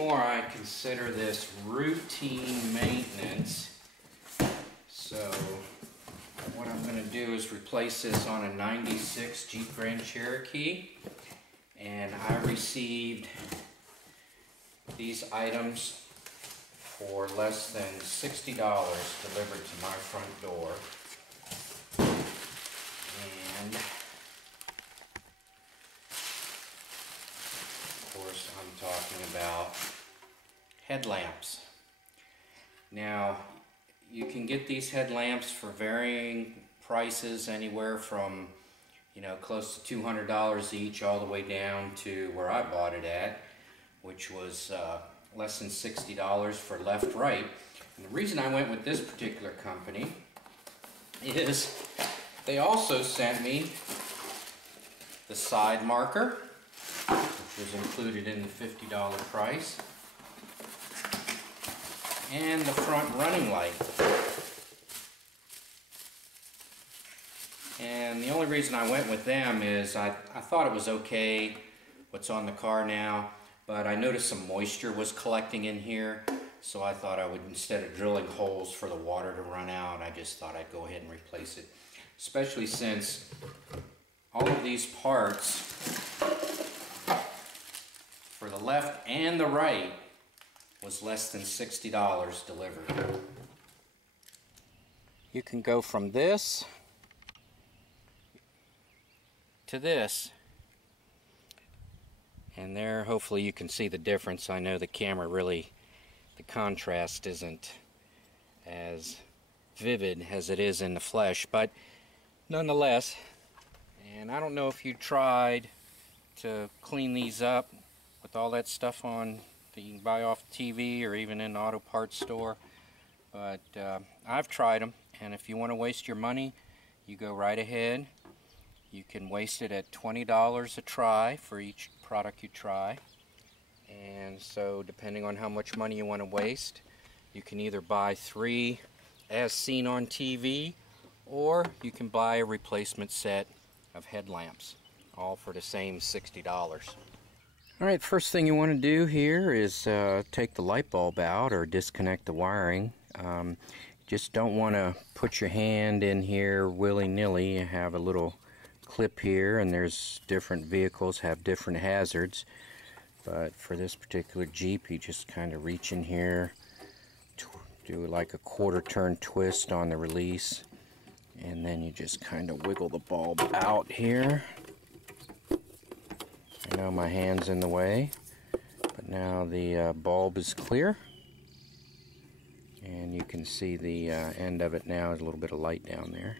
anymore. I consider this routine maintenance. So what I'm going to do is replace this on a 96 Jeep Grand Cherokee. And I received these items for less than $60 delivered to my front door. And of course I'm talking about headlamps. Now you can get these headlamps for varying prices, anywhere from close to $200 each all the way down to where I bought it at, which was less than $60 for left right. And the reason I went with this particular company is they also sent me the side marker, which was included in the $50 price, and the front running light. And the only reason I went with them is I thought it was okay what's on the car now, but I noticed some moisture was collecting in here, so I thought I would, instead of drilling holes for the water to run out, I just thought I'd go ahead and replace it. Especially since all of these parts for the left and the right was less than $60 delivered. You can go from this to this, and there hopefully you can see the difference. I know the camera really, the contrast isn't as vivid as it is in the flesh, but nonetheless. And I don't know if you tried to clean these up with all that stuff on that you can buy off TV or even in the auto parts store, but I've tried them, and if you want to waste your money, you go right ahead. You can waste it at $20 a try for each product you try. And so depending on how much money you want to waste, you can either buy 3 as seen on TV, or you can buy a replacement set of headlamps, all for the same $60. Alright, first thing you want to do here is take the light bulb out or disconnect the wiring. Just don't want to put your hand in here willy-nilly. You have a little clip here, and there's different vehicles have different hazards, but for this particular Jeep you just kind of reach in here, do like a quarter turn twist on the release, and then you just kind of wiggle the bulb out here. I know my hand's in the way, but now the bulb is clear, and you can see the end of it now. There's a little bit of light down there.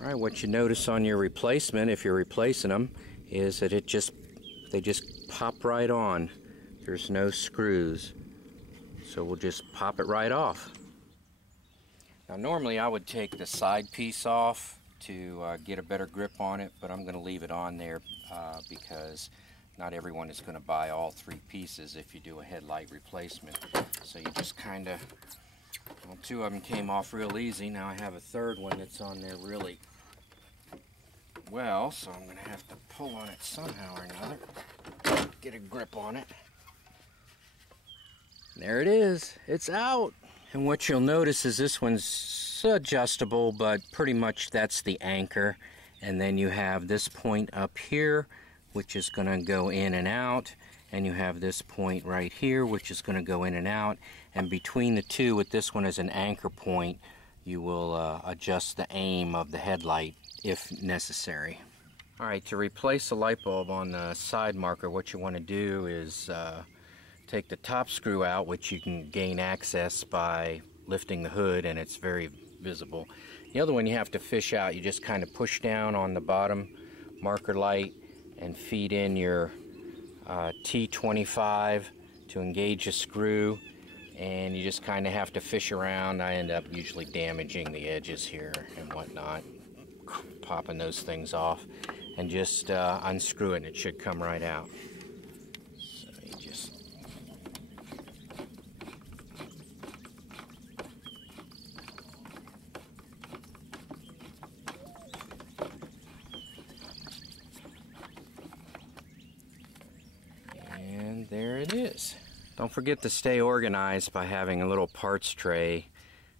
Alright, what you notice on your replacement, if you're replacing them, is that they just pop right on. There's no screws, so we'll just pop it right off. Now normally I would take the side piece off to get a better grip on it, but I'm going to leave it on there because not everyone is going to buy all 3 pieces if you do a headlight replacement. So you just kind of, well, 2 of them came off real easy. Now I have a 3rd one that's on there really well, so I'm going to have to pull on it somehow or another, get a grip on it. There it is, it's out. And what you'll notice is this one's adjustable, but pretty much that's the anchor. And then you have this point up here, which is going to go in and out, and you have this point right here, which is going to go in and out. And between the two, with this one as an anchor point, you will adjust the aim of the headlight if necessary. Alright, to replace the light bulb on the side marker, what you want to do is take the top screw out, which you can gain access by lifting the hood, and it's very visible. The other one you have to fish out. You just kind of push down on the bottom marker light and feed in your T25 to engage a screw, and you just kind of have to fish around. I end up usually damaging the edges here and whatnot, popping those things off, and just unscrew it, and it should come right out. So you just and there it is. Don't forget to stay organized by having a little parts tray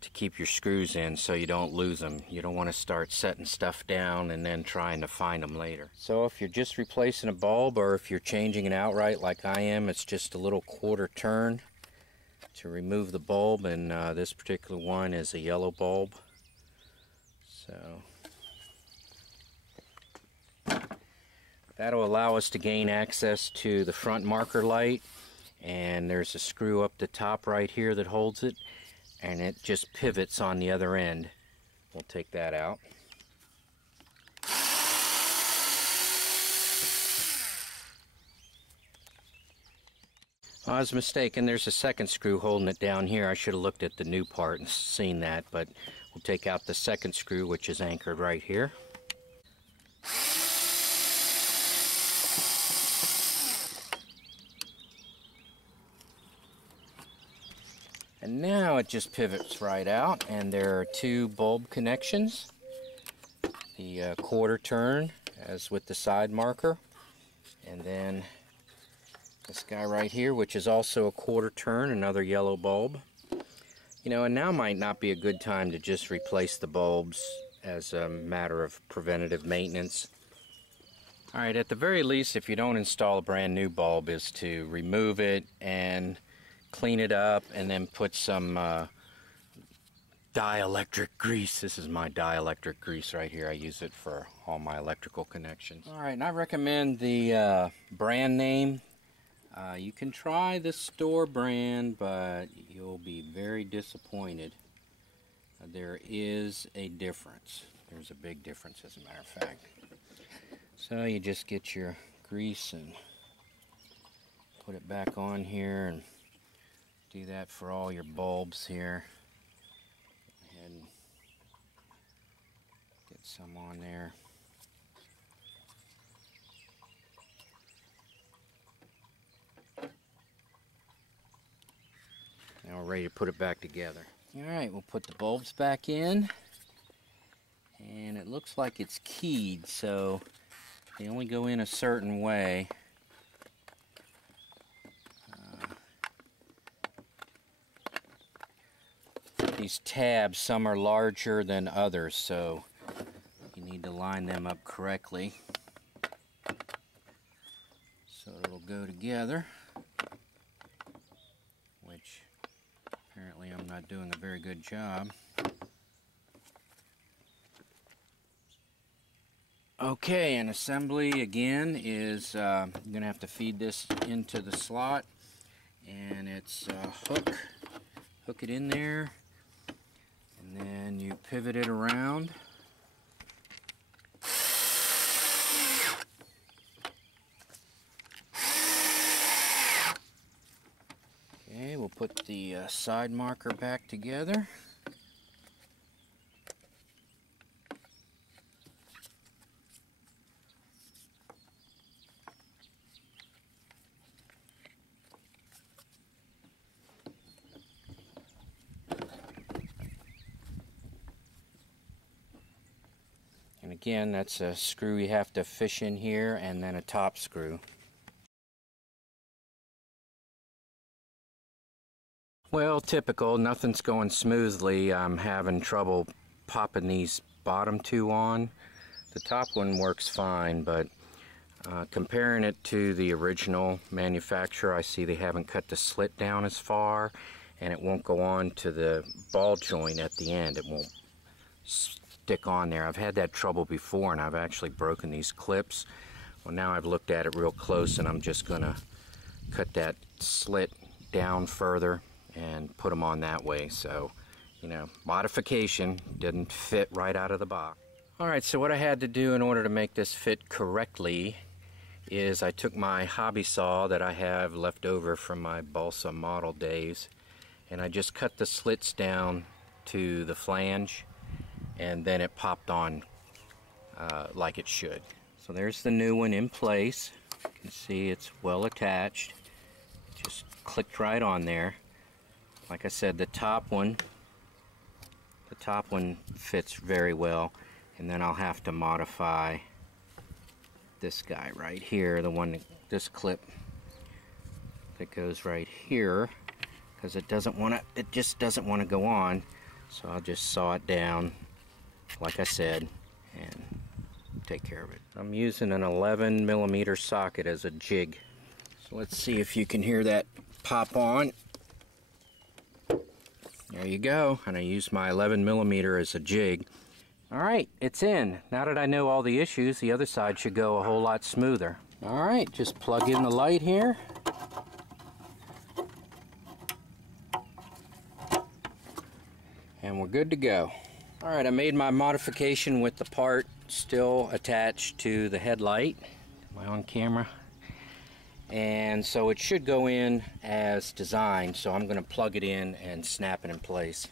to keep your screws in so you don't lose them. You don't want to start setting stuff down and then trying to find them later. So if you're just replacing a bulb, or if you're changing it outright like I am, it's just a little quarter turn to remove the bulb, and this particular one is a yellow bulb. So that'll allow us to gain access to the front marker light, and there's a screw up the top right here that holds it, and it just pivots on the other end. We'll take that out. I was mistaken, there's a second screw holding it down here. I should have looked at the new part and seen that, but we'll take out the second screw, which is anchored right here. And now it just pivots right out, and there are two bulb connections. The quarter turn, as with the side marker, and then this guy right here, which is also a quarter turn, another yellow bulb. You know, and now might not be a good time to just replace the bulbs as a matter of preventative maintenance. Alright, at the very least, if you don't install a brand new bulb, is to remove it and clean it up, and then put some dielectric grease. This is my dielectric grease right here. I use it for all my electrical connections. Alright, and I recommend the brand name. You can try the store brand, but you'll be very disappointed. There is a difference. There's a big difference, as a matter of fact. So you just get your grease and put it back on here, and do that for all your bulbs here. Go ahead and get some on there. Now we're ready to put it back together. Alright, we'll put the bulbs back in, and it looks like it's keyed, so they only go in a certain way. These tabs, some are larger than others, so you need to line them up correctly so it'll go together, which apparently I'm not doing a very good job. Okay, and assembly again is you're going to have to feed this into the slot, and it's hook it in there, and then you pivot it around. Okay, we'll put the side marker back together. And again, that's a screw you have to fish in here, and then a top screw. Well, typical, nothing's going smoothly. I'm having trouble popping these bottom two on. The top one works fine, but comparing it to the original manufacturer, I see they haven't cut the slit down as far, and it won't go on to the ball joint at the end. It won't stick on there. I've had that trouble before, and I've actually broken these clips. Well, now I've looked at it real close, and I'm just going to cut that slit down further and put them on that way. So, you know, modification didn't fit right out of the box. Alright, so what I had to do in order to make this fit correctly is I took my hobby saw that I have left over from my balsa model days, and I just cut the slits down to the flange, and then it popped on like it should. So there's the new one in place. You can see it's well attached. Just clicked right on there. Like I said, the top one fits very well, and then I'll have to modify this guy right here, the one, this clip that goes right here, because it just doesn't want to go on. So I'll just saw it down, like I said, and take care of it. I'm using an 11mm socket as a jig. So let's see if you can hear that pop on. There you go, and I used my 11mm as a jig. Alright, it's in. Now that I know all the issues, the other side should go a whole lot smoother. Alright, just plug in the light here. And we're good to go. Alright, I made my modification with the part still attached to the headlight. Am I on camera? And so it should go in as designed, so I'm going to plug it in and snap it in place.